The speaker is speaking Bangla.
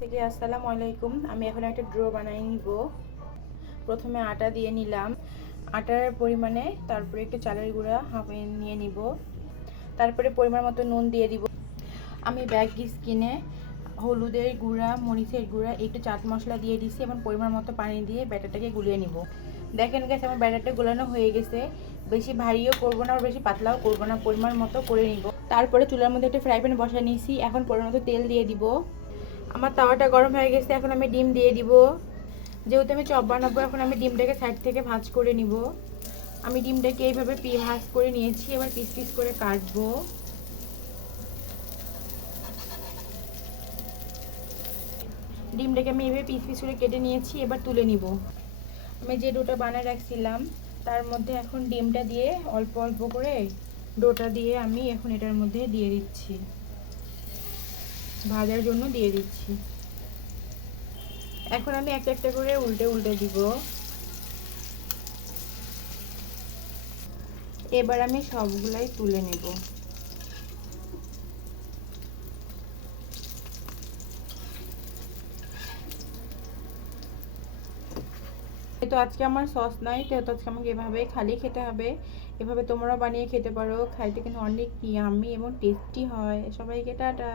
থেকে আসসালামু আলাইকুম। আমি এখন একটা ড্রো বানিয়ে নিব। প্রথমে আটা দিয়ে নিলাম, আটার পরিমাণে তারপরে একটু চালের গুঁড়া হাফ নিয়ে নিব, তারপরে পরিমাণ মতো নুন দিয়ে দিব। আমি ব্যাগিস কিনে হলুদের গুঁড়া, মরিচের গুঁড়া, একটু চাট মশলা দিয়ে দিছি এবং পরিমাণ মতো পানি দিয়ে ব্যাটারটাকে গুলিয়ে নিব। দেখেন গেছে আমার ব্যাটারটা গোলানো হয়ে গেছে। বেশি ভারীও করবো না আর বেশি পাতলাও করবো না, পরিমাণ মতো করে নিব। তারপরে চুলার মধ্যে একটা ফ্রাই প্যান বসা নিয়েছি, এখন পরিমাণ মতো তেল দিয়ে দিব। আমার তাওয়াটা গরম হয়ে গেছে, এখন আমি ডিম দিয়ে দিব। যেহেতু আমি চপ বানাবো, এখন আমি ডিমটাকে সাইড থেকে ভাঁজ করে নিব। আমি ডিমটাকে এইভাবে ভাঁজ করে নিয়েছি, এবার পিস পিস করে কাটবো। ডিমটাকে আমি এইভাবে পিস পিস করে কেটে নিয়েছি, এবার তুলে নিব। আমি যে ডোটা বানিয়ে রাখছিলাম তার মধ্যে এখন ডিমটা দিয়ে অল্প অল্প করে ডোটা দিয়ে আমি এখন এটার মধ্যে দিয়ে দিচ্ছি, ভাজার জন্য দিয়ে দিচ্ছি। এখন আমি একটা একটা করে উল্টে উল্টে দিব। এবার আমি সবগুলাই তুলে নেব। তো আজকে আমার সস নাই, তো আজকে আমাকে এভাবে খালি খেতে হবে। এভাবে তোমরাও বানিয়ে খেতে পারো, খাইতে কিন্তু অনেক ইয়াম্মি এবং টেস্টি হয়। সবাইকে টাটা।